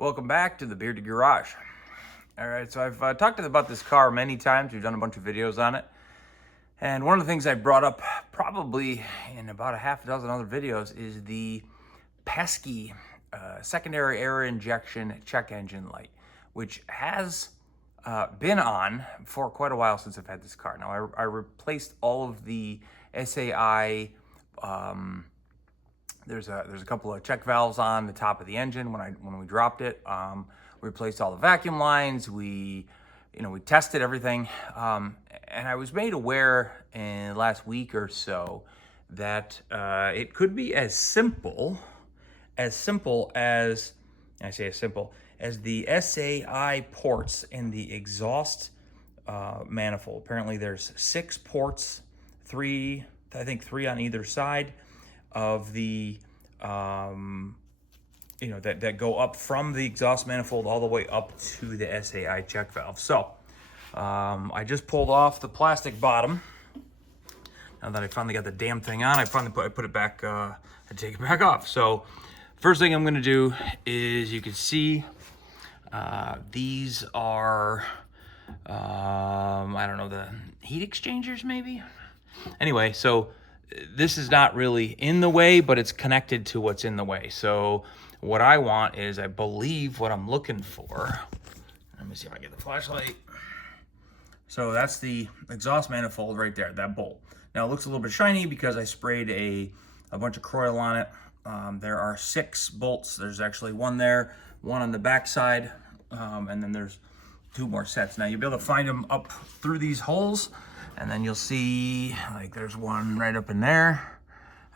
Welcome back to the Bearded Garage. All right, so I've talked about this car many times. We've done a bunch of videos on it. And one of the things I brought up probably in about a half dozen other videos is the pesky secondary air injection check engine light, which has been on for quite a while since I've had this car. Now, I replaced all of the SAI. There's a couple of check valves on the top of the engine when we dropped it. We replaced all the vacuum lines. We tested everything, and I was made aware in the last week or so that it could be as simple as I say as simple as the SAI ports in the exhaust manifold. Apparently, there's 6 ports, three on either side of the that go up from the exhaust manifold all the way up to the SAI check valve. So I just pulled off the plastic bottom. Now that I finally got the damn thing on, I put it back. I take it back off. So first thing I'm going to do is, you can see these are I don't know, the heat exchangers maybe. Anyway, so this is not really in the way, but it's connected to what's in the way. So what I want is, I believe what I'm looking for, let me see if I get the flashlight. So that's the exhaust manifold right there, that bolt. Now it looks a little bit shiny because I sprayed a bunch of Croil on it. There are 6 bolts. There's actually one there, one on the back side, and then there's 2 more sets. Now you'll be able to find them up through these holes, and then you'll see, like, there's one right up in there,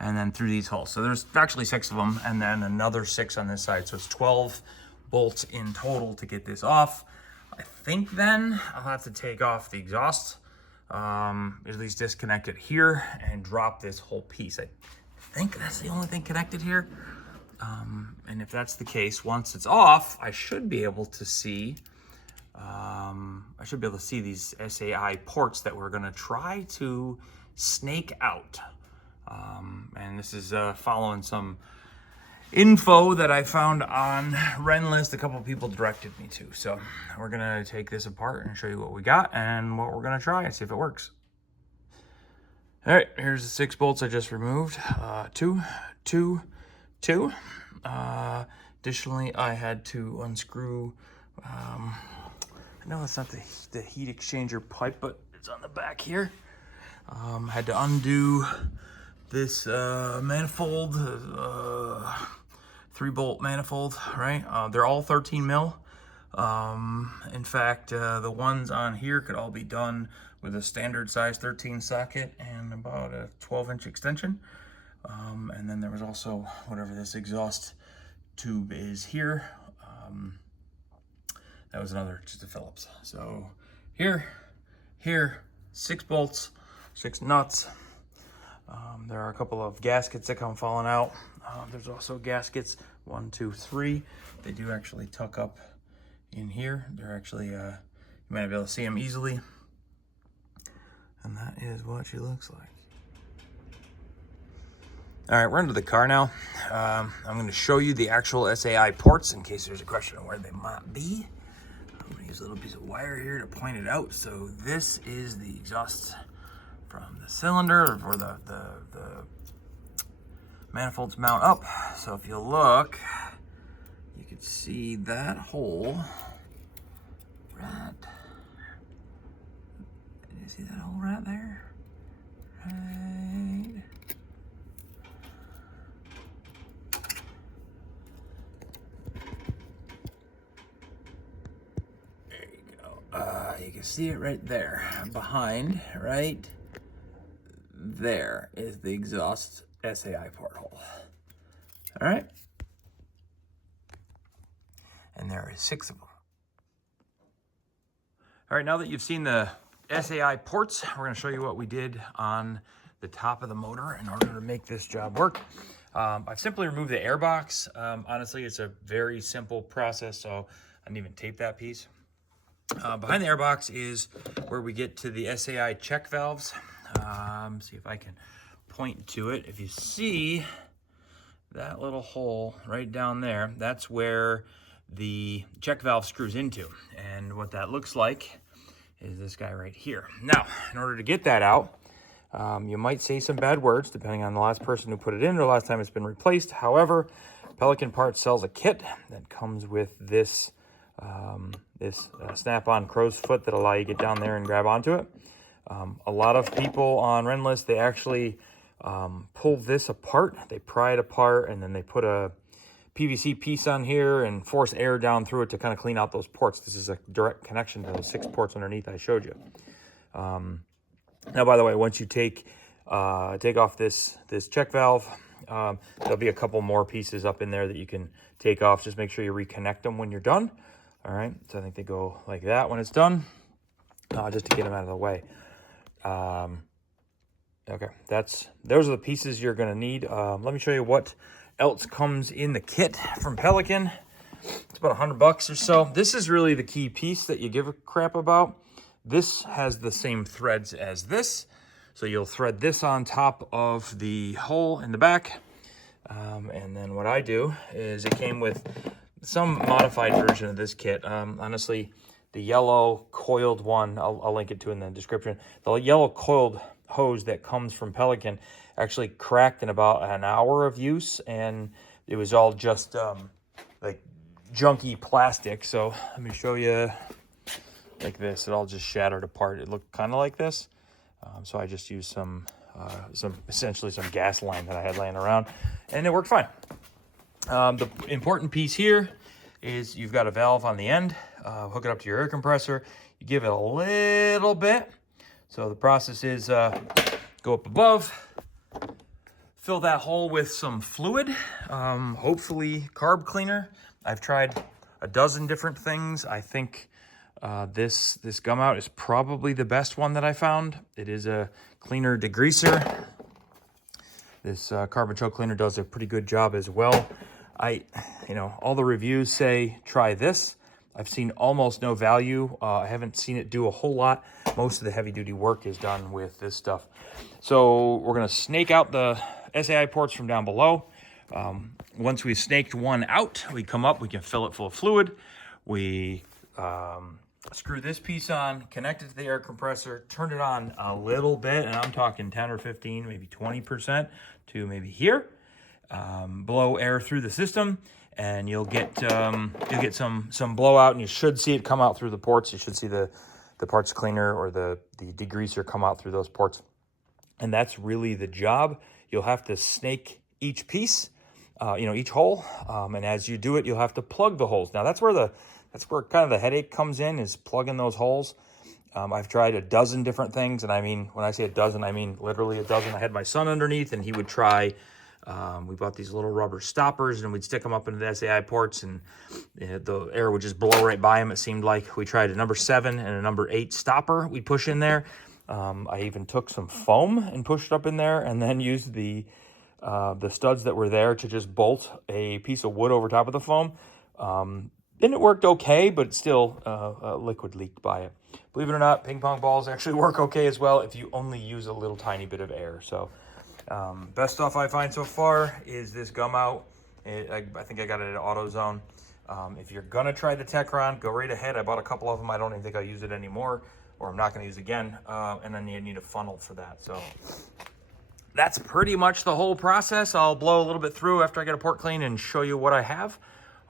and then through these holes. So there's actually 6 of them, and then another 6 on this side. So it's 12 bolts in total to get this off. I think then I'll have to take off the exhaust, at least disconnect it here, and drop this whole piece. I think that's the only thing connected here. And if that's the case, once it's off, I should be able to see these SAI ports that we're gonna try to snake out. And this is following some info that I found on Rennlist. A couple of people directed me to. So we're gonna take this apart and show you what we got and what we're gonna try and see if it works. All right, here's the 6 bolts I just removed. 2, 2, 2. Additionally, I had to unscrew, I know it's not the heat exchanger pipe, but it's on the back here. Had to undo this manifold, 3-bolt manifold, right? They're all 13 mil. In fact, the ones on here could all be done with a standard size 13 socket and about a 12-inch extension. And then there was also whatever this exhaust tube is here. That was another, just a Phillips. So here, 6 bolts, 6 nuts. There are a couple of gaskets that come falling out. There's also gaskets, 1, 2, 3. They do actually tuck up in here. They're actually, you might be able to see them easily. And that is what she looks like. All right, we're into the car now. I'm going to show you the actual SAI ports in case there's a question on where they might be. I'm going to use a little piece of wire here to point it out. So this is the exhaust from the cylinder, or the manifolds mount up. So if you look, you can see that hole right. You see that hole right there? Right. There you go. You can see it right there. Behind, right there, is the exhaust SAI port hole. All right. And there are 6 of them. All right, now that you've seen the SAI ports, we're going to show you what we did on the top of the motor in order to make this job work. I've simply removed the air box. Honestly, it's a very simple process, so I didn't even tape that piece. Behind the air box is where we get to the SAI check valves. See if I can point to it. If you see that little hole right down there, that's where the check valve screws into. And what that looks like is this guy right here. Now, in order to get that out, you might say some bad words depending on the last person who put it in or the last time it's been replaced. However, Pelican Parts sells a kit that comes with this snap-on crow's foot that allow you to get down there and grab onto it. A lot of people on Rennlist, they actually pull this apart. They pry it apart and then they put a PVC piece on here and force air down through it to kind of clean out those ports. This is a direct connection to those 6 ports underneath I showed you. Now, by the way, once you take off this check valve, there'll be a couple more pieces up in there that you can take off. Just make sure you reconnect them when you're done. All right, so I think they go like that when it's done, just to get them out of the way. Okay, those are the pieces you're gonna need. Let me show you what else comes in the kit from Pelican. It's about $100 or so. This is really the key piece that you give a crap about. This has the same threads as this. So you'll thread this on top of the hole in the back. And then what I do is it came with some modified version of this kit. Honestly, the yellow coiled one, I'll link it to in the description. The yellow coiled hose that comes from Pelican actually cracked in about an hour of use, and it was all just like junky plastic. So let me show you like this. It all just shattered apart. It looked kind of like this. So I just used essentially some gas line that I had laying around, and it worked fine. The important piece here is you've got a valve on the end. Hook it up to your air compressor. You give it a little bit. So the process is go up above, fill that hole with some fluid, hopefully carb cleaner. I've tried a dozen different things. I think this Gumout is probably the best one that I found. It is a cleaner degreaser. This carbon choke cleaner does a pretty good job as well. All the reviews say try this. I've seen almost no value. I haven't seen it do a whole lot. Most of the heavy duty work is done with this stuff. So we're gonna snake out the SAI ports from down below. Once we've snaked one out, we come up, we can fill it full of fluid. We screw this piece on, connect it to the air compressor, turn it on a little bit, and I'm talking 10 or 15, maybe 20% to maybe here. Blow air through the system, and you'll get some blowout, and you should see it come out through the ports. You should see the parts cleaner or the degreaser come out through those ports. And that's really the job. You'll have to snake each piece, each hole, and as you do it, you'll have to plug the holes. Now that's where kind of the headache comes in, is plugging those holes. I've tried a dozen different things, and I mean, when I say a dozen, I mean literally a dozen. I had my son underneath, and he would try. We bought these little rubber stoppers, and we'd stick them up into the SAI ports, and the air would just blow right by them. It seemed like we tried a number 7 and a number 8 stopper we'd push in there. I even took some foam and pushed it up in there, and then used the studs that were there to just bolt a piece of wood over top of the foam. And it worked okay, but still liquid leaked by it. Believe it or not, ping pong balls actually work okay as well if you only use a little tiny bit of air. So best stuff I find so far is this Gumout. I think I got it at AutoZone. If you're gonna try the Techron, go right ahead. I bought a couple of them. I don't even think I use it anymore, or I'm not gonna use it again. And then you need a funnel for that. So that's pretty much the whole process. I'll blow a little bit through after I get a port clean and show you what I have.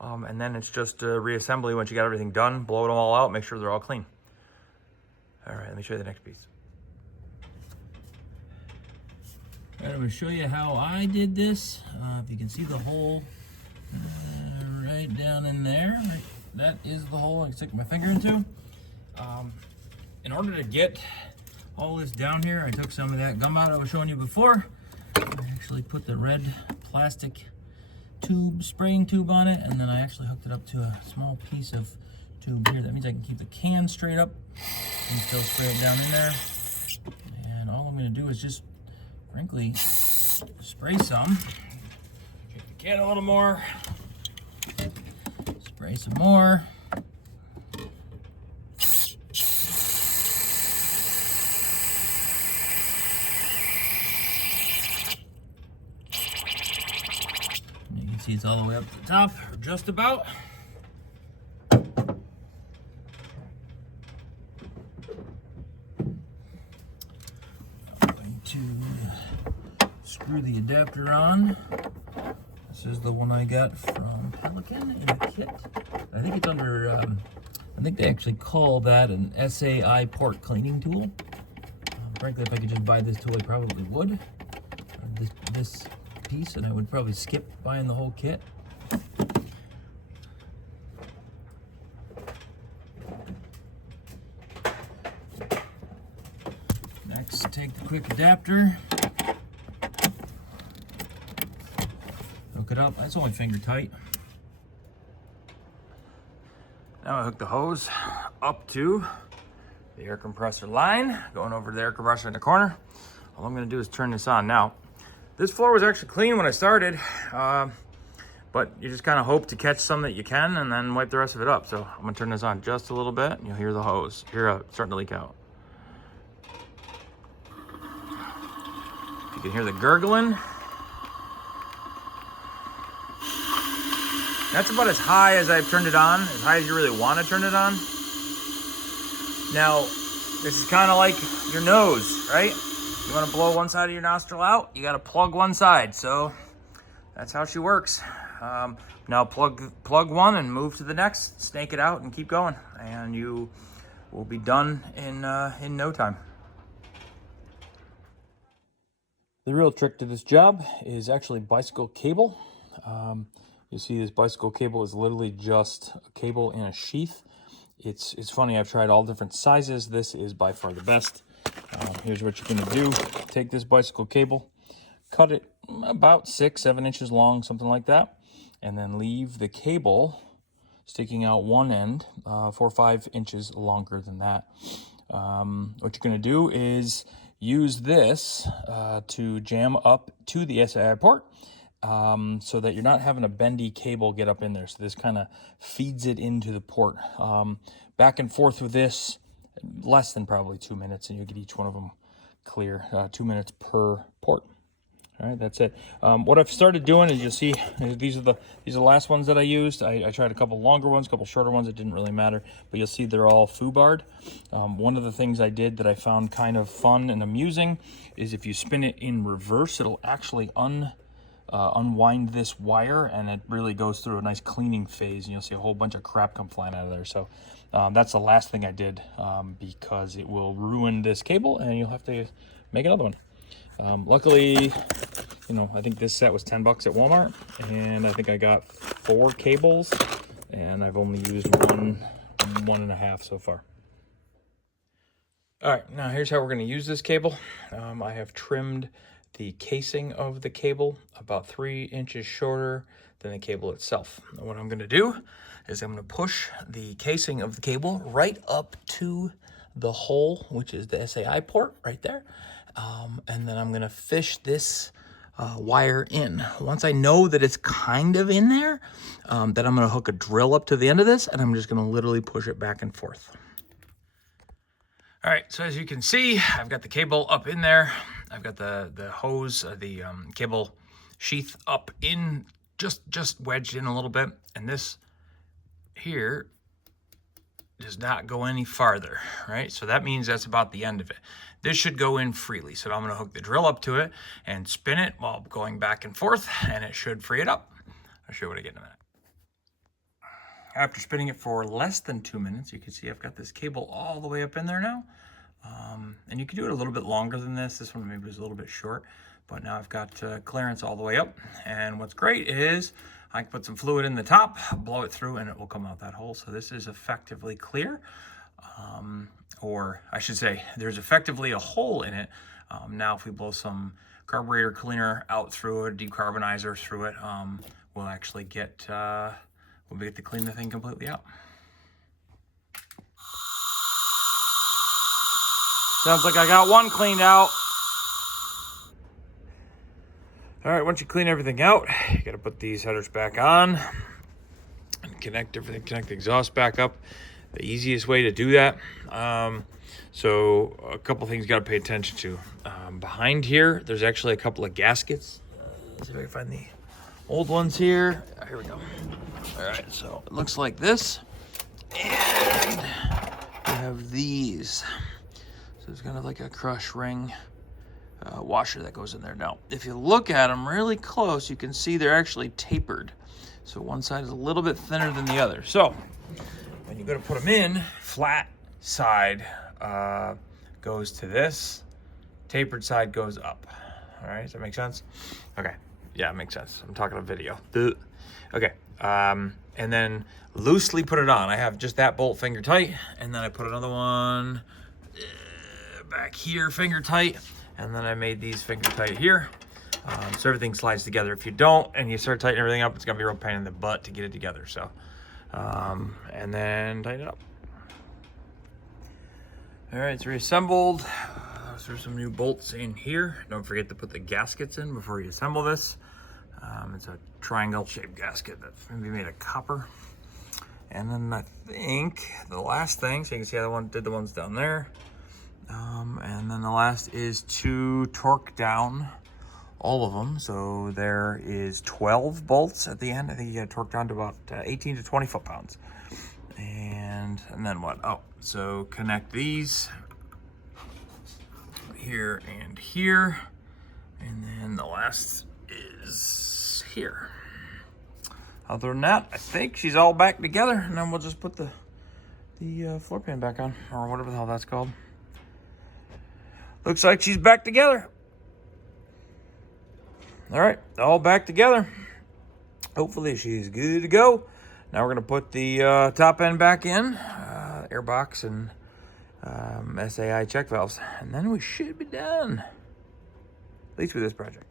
And then it's just a reassembly. Once you got everything done, blow it all out, make sure they're all clean. All right, let me show you the next piece. All right, I'm gonna show you how I did this. If you can see the hole right down in there, right, that is the hole I can stick my finger into. In order to get all this down here, I took some of that Gumout I was showing you before. I actually put the red plastic spraying tube on it, and then I actually hooked it up to a small piece of tube here. That means I can keep the can straight up and still spray it down in there. And all I'm going to do is just, frankly, spray some. Shake the can a little more. Spray some more. See, it's all the way up to the top, or just about. screw the adapter on. This is the one I got from Pelican in the kit. I think it's under, I think they actually call that an SAI port cleaning tool. Frankly, if I could just buy this tool, I probably would. This piece, and I would probably skip buying the whole kit. Next, take the quick adapter. Hook it up. That's only finger tight. Now I hook the hose up to the air compressor line, going over to the air compressor in the corner. All I'm gonna do is turn this on. Now, this floor was actually clean when I started, but you just kind of hope to catch some that you can and then wipe the rest of it up. So I'm gonna turn this on just a little bit and you'll hear the hose. Hear it starting to leak out. You can hear the gurgling. That's about as high as I've turned it on, as high as you really want to turn it on. Now, this is kind of like your nose, right? You want to blow one side of your nostril out, you got to plug one side. So that's how she works. Now plug one and move to the next, snake it out and keep going. And you will be done in no time. The real trick to this job is actually bicycle cable. You see this bicycle cable is literally just a cable in a sheath. It's funny, I've tried all different sizes. This is by far the best. Here's what you're gonna do. Take this bicycle cable, cut it about 6-7 inches long, something like that, and then leave the cable sticking out one end, 4 or 5 inches longer than that. What you're gonna do is use this to jam up to the SAI port. So that you're not having a bendy cable get up in there. So this kind of feeds it into the port. Back and forth with this, less than probably 2 minutes, and you'll get each one of them clear. 2 minutes per port. All right, that's it. What I've started doing is, you'll see, these are the last ones that I used. I tried a couple longer ones, a couple shorter ones. It didn't really matter, but you'll see they're all foobarred. One of the things I did that I found kind of fun and amusing is if you spin it in reverse, it'll actually unwind this wire, and it really goes through a nice cleaning phase, and you'll see a whole bunch of crap come flying out of there. So that's the last thing I did, because it will ruin this cable and you'll have to make another one. Luckily, you know, I think this set was $10 at Walmart, and I think I got 4 cables, and I've only used one and a half so far. All right, now here's how we're going to use this cable. I have trimmed the casing of the cable about 3 inches shorter than the cable itself. And what I'm gonna do is I'm gonna push the casing of the cable right up to the hole, which is the SAI port right there. And then I'm gonna fish this wire in. Once I know that it's kind of in there, then I'm gonna hook a drill up to the end of this, and I'm just gonna literally push it back and forth. All right, so as you can see, I've got the cable up in there. I've got the hose, the cable sheath up in, just wedged in a little bit. And this here does not go any farther, right? So that means that's about the end of it. This should go in freely. So I'm gonna hook the drill up to it and spin it while going back and forth, and it should free it up. I'll show you what I get in a minute. After spinning it for less than 2 minutes, you can see I've got this cable all the way up in there now. And you can do it a little bit longer than this. This one maybe was a little bit short, but now I've got clearance all the way up. And what's great is I can put some fluid in the top, blow it through, and it will come out that hole. So this is effectively clear. Or I should say, there's effectively a hole in it. Now if we blow some carburetor cleaner out through it, decarbonizer through it, we'll actually get... we'll be able to clean the thing completely out. Sounds like I got one cleaned out. All right, once you clean everything out, you gotta put these headers back on and connect everything, connect the exhaust back up. The easiest way to do that. So a couple things you gotta pay attention to. Behind here, there's actually a couple of gaskets. Let's see if I can find the old ones here. Here we go. All right, so it looks like this. And we have these. So it's kind of like a crush ring washer that goes in there. Now, if you look at them really close, you can see they're actually tapered. So one side is a little bit thinner than the other. So when you go to put them in, flat side goes to this, tapered side goes up. All right, does that make sense? Okay, yeah, it makes sense. I'm talking a video. Okay, and then loosely put it on. I have just that bolt finger tight, and then I put another one back here finger tight, and then I made these finger tight here. So everything slides together. If you don't and you start tightening everything up, it's gonna be a real pain in the butt to get it together. So, and then tighten it up. All right, it's reassembled. There's some new bolts in here. Don't forget to put the gaskets in before you assemble this. It's a triangle shaped gasket that's gonna be made of copper. And then I think the last thing, so you can see I did the ones down there. And then the last is to torque down all of them. So there is 12 bolts at the end. I think you got to torque down to about 18 to 20 foot-pounds. And then what? Oh, so connect these here and here. And then the last is here. Other than that, I think she's all back together. And then we'll just put the floor pan back on, or whatever the hell that's called. Looks like she's back together. All right, all back together. Hopefully she's good to go. Now we're gonna put the top end back in, airbox and SAI check valves, and then we should be done. At least with this project.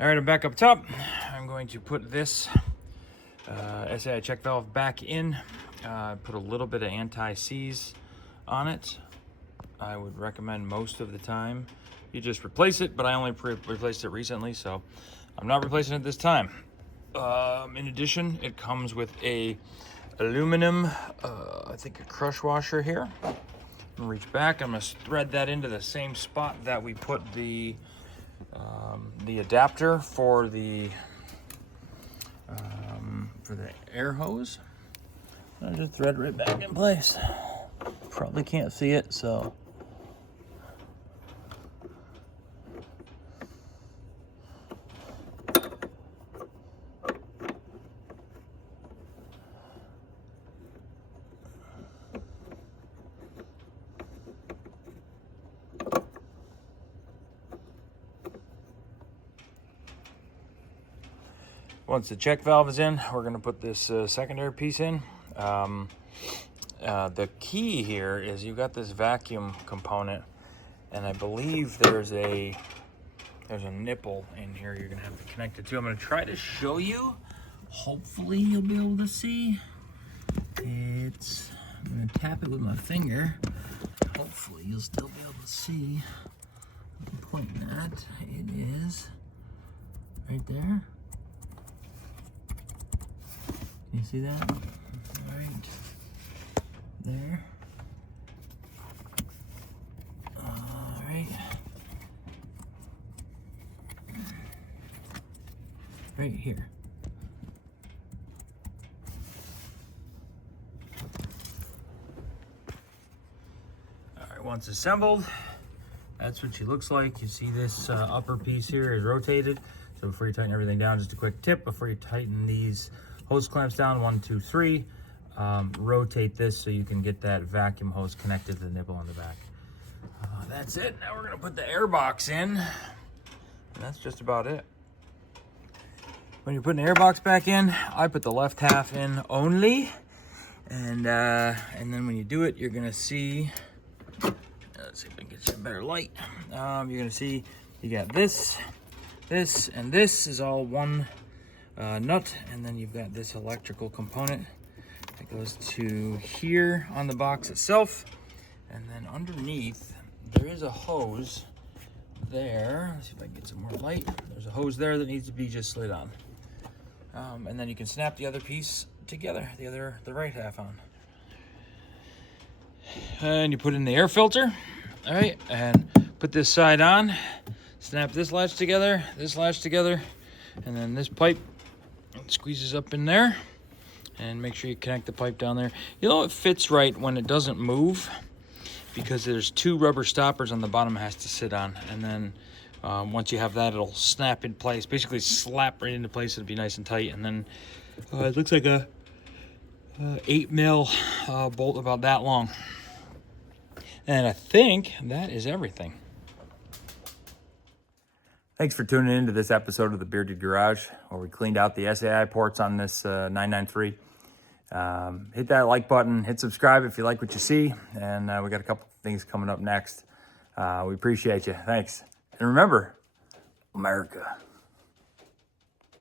All right, I'm back up top. I'm going to put this SAI check valve back in. Put a little bit of anti-seize on it. I would recommend most of the time you just replace it, but I only replaced it recently, so I'm not replacing it this time. In addition, it comes with a aluminum, I think a crush washer here. I'm gonna reach back, I'm gonna thread that into the same spot that we put the adapter for the air hose. I just thread right back in place. Probably can't see it, so. Once the check valve is in, we're going to put this secondary piece in. The key here is you've got this vacuum component, and I believe there's a nipple in here you're going to have to connect it to. I'm going to try to show you. Hopefully you'll be able to see. I'm going to tap it with my finger. Hopefully you'll still be able to see. I'm pointing at. It is right there. You see that? Right there. All right. Right here. All right, once assembled, that's what she looks like. You see this upper piece here is rotated. So before you tighten everything down, just a quick tip, before you tighten these hose clamps down, 1, 2, 3. Rotate this so you can get that vacuum hose connected to the nipple on the back. That's it. Now we're gonna put the air box in. And that's just about it. When you're putting the air box back in, I put the left half in only. And then when you do it, you're gonna see, let's see if I can get you a better light. You're gonna see you got this, and this is all one nut, and then you've got this electrical component that goes to here on the box itself, and then underneath there is a hose there. Let's see if I can get some more light. There's a hose there that needs to be just slid on, and then you can snap the other piece together, the right half on, and you put in the air filter. All right, and put this side on, snap this latch together, and then this pipe squeezes up in there, and make sure you connect the pipe down there. You know, it fits right when it doesn't move. because there's 2 rubber stoppers on the bottom it has to sit on, and then once you have that, it'll snap in place, basically slap right into place. It'll be nice and tight, and then it looks like a 8mm bolt about that long. And I think that is everything. Thanks for tuning in to this episode of the Bearded Garage, where we cleaned out the SAI ports on this 993. Hit that like button, hit subscribe if you like what you see, and we got a couple things coming up next. We appreciate you. Thanks. And remember, America.